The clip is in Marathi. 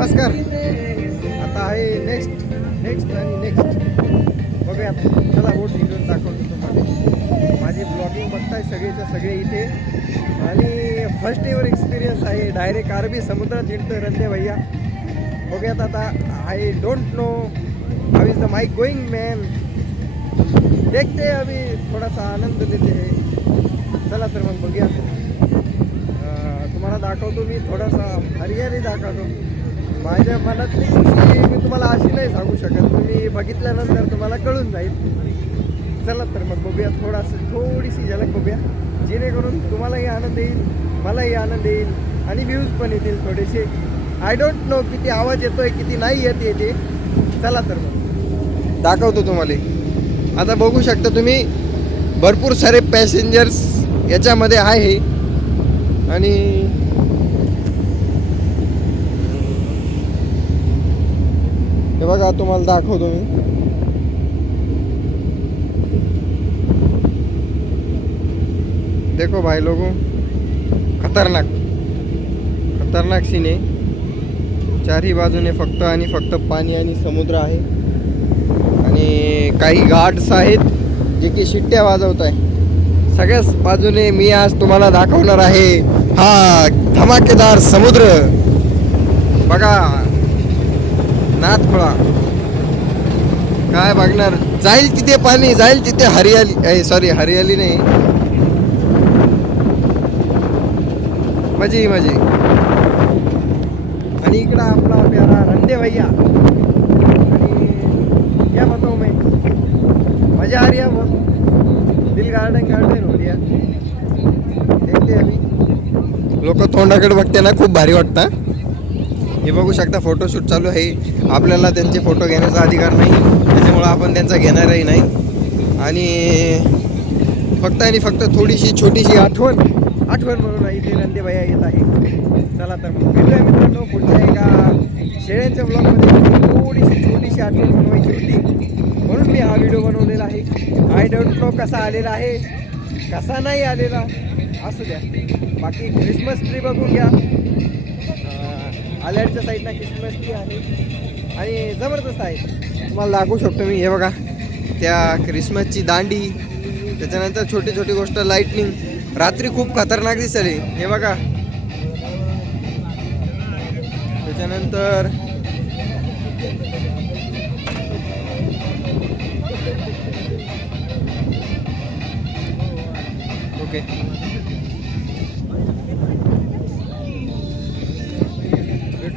नमस्कार. आता आहे नेक्स्ट नेक्स्ट आणि नेक्स्ट बघूया चला रोड निघून दाखवतो तुम्हाला. माझी ब्लॉगिंग बघताय सगळेच्या सगळे इथे. आणि फर्स्ट एवर एक्सपिरियन्स आहे. डायरेक्ट आरबी समुद्रात जिंकतोय रंदे भैया. बघूयात आता. I don't know how is the my going man देखते अभी. थोडासा आनंद देते है. चला तर मग बघूया तुम्हाला दाखवतो मी. थोडासा हरियाली दाखवतो. माझ्या मनातली खुशी मी तुम्हाला अशी नाही सांगू शकत. तुम्ही बघितल्यानंतर तुम्हाला कळून जाईल. चला तर मग बघूया थोडासं थोडीशी झलक बघूया. जेणेकरून तुम्हालाही आनंद येईल मलाही आनंद येईल आणि व्ह्यूज पण येतील थोडेसे. आय डोंट नो किती आवाज येतोय किती नाही येत येते. चला तर मग. दाखवतो तुम्हाला. आता बघू शकता तुम्ही भरपूर सारे पॅसेंजर्स याच्यामध्ये आहे. आणि हे तुम्हाला दाखवतो मी. देखो भाई लोगों खतरनाक. खतरनाक सीन आहे. चारही बाजूने फक्त आणि फक्त पाणी आणि समुद्र आहे. आणि काही गार्ड्स आहेत जे की शिट्ट्या वाजवत आहे सगळ्याच बाजूने मी आज तुम्हाला दाखवणार आहे हा धमाकेदार समुद्र. बघा नाथखोळा. काय बघणार? जाईल तिथे पाणी जाईल तिथे हरियाली. सॉरी हरियाली नाही. मजी मजी. आणि इकडं आपला प्यारा रंदे भैया. आणि क्या बताऊं मी? मजा आ रही है दिल गार्डन गार्डन हो रही है. देखते अभी. लोक तोंडाकडे बघते ना खूप भारी वाटतं हे बघू शकता फोटोशूट चालू आहे. आपल्याला त्यांचे फोटो घेण्याचा अधिकार नाही. त्याच्यामुळं आपण त्यांचा घेणारही नाही. आणि फक्त आणि फक्त थोडीशी छोटीशी आठवण आठवण म्हणून इथे नंदे भैया येत आहे. चला तर मग भेटूया मित्रांनो पुढच्या एका शेळ्यांच्या ब्लॉगमध्ये थोडीशी छोटीशी आठवण बनवायची होती. म्हणून मी हा व्हिडिओ बनवलेला आहे. आय डोंट नो कसा आलेला आहे. कसा नाही आलेला असू द्या. बाकी क्रिसमस ट्री बघून घ्या. आल्याडच्या साईडला क्रिसमस ट्री आहे. आणि जबरदस्त आहे. तुम्हाला दाखवू शकतो मी. हे बघा त्या क्रिसमसची दांडी त्याच्यानंतर छोटी छोटी गोष्ट लाईटनिंग रात्री खूप खतरनाक दिसली. हे. हे बघा. त्याच्यानंतर ओके.